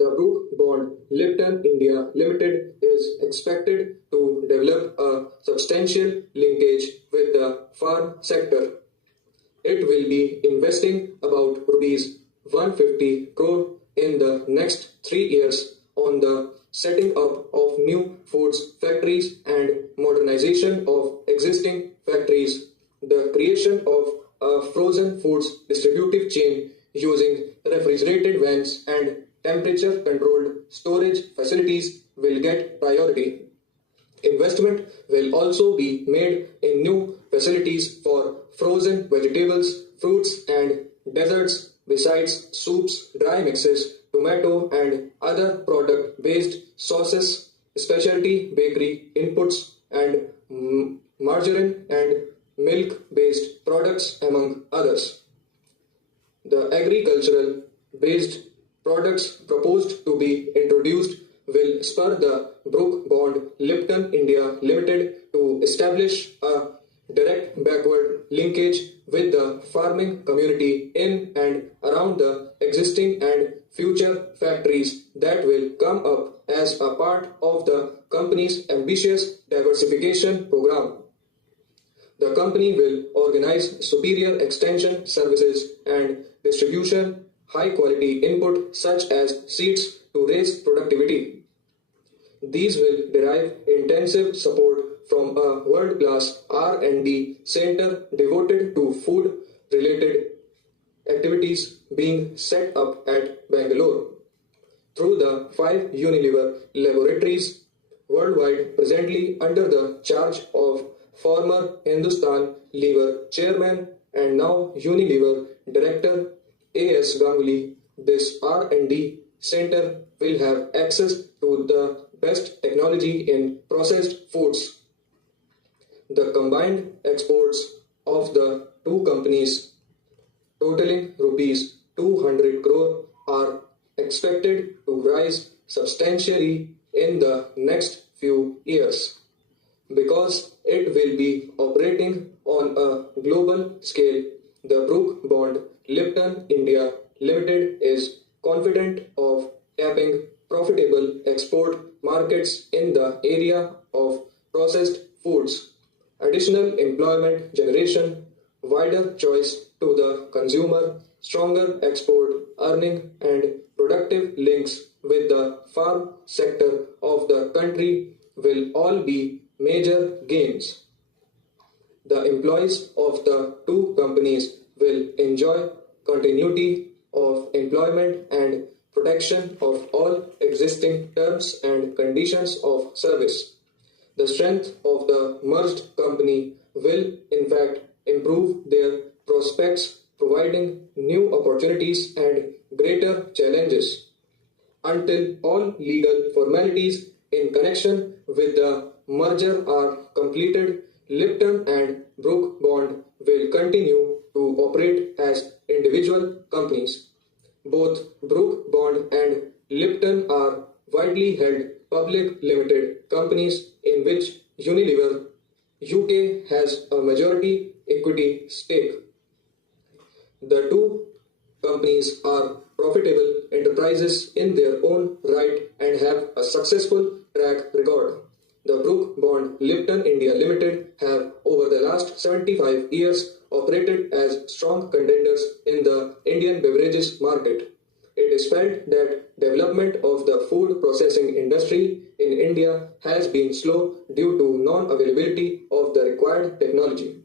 the Brook Bond Lipton India Limited is expected to develop a substantial linkage with the farm sector. It will be investing about rupees 150 crore in the next 3 years on the setting up of new foods factories and modernization of existing factories, the creation of a frozen foods distributive chain using refrigerated vans and temperature controlled storage facilities will get priority. Investment will also be made in new facilities for frozen vegetables, fruits, and desserts, besides soups, dry mixes, tomato, and other product based sauces, specialty bakery inputs, and margarine and milk based products, among others. The agricultural based products proposed to be introduced will spur the Brook Bond Lipton India Limited to establish a direct backward linkage with the farming community in and around the existing and future factories that will come up as a part of the company's ambitious diversification program. The company will organize superior extension services and distribution high quality input such as seeds to raise productivity. These will derive intensive support from a world-class R&D center devoted to food-related activities being set up at Bangalore. Through the 5 Unilever laboratories worldwide presently under the charge of former Hindustan Lever chairman and now Unilever director A.S. Ganguly, this R&D center will have access to the best technology in processed foods. The combined exports of the two companies, totaling rupees 200 crore, are expected to rise substantially in the next few years. Because it will be operating on a global scale, the Brook Bond Lipton India Limited is confident of tapping profitable export markets in the area of processed foods, additional employment generation, wider choice to the consumer, stronger export earning, and productive links with the farm sector of the country will all be major gains. The employees of the two companies will enjoy continuity of employment and protection of all existing terms and conditions of service. The strength of the merged company will in fact improve their prospects, providing new opportunities and greater challenges. Until all legal formalities in connection with the merger are completed, Lipton and Brook Bond will continue to operate as individual companies. Both Brook Bond and Lipton are widely held public limited companies in which Unilever UK has a majority equity stake. The two companies are profitable enterprises in their own right and have a successful track record. The Brook Bond Lipton India Limited have over the last 75 years operated as strong contenders in the Indian beverages market. It is felt that development of the food processing industry in India has been slow due to non-availability of the required technology.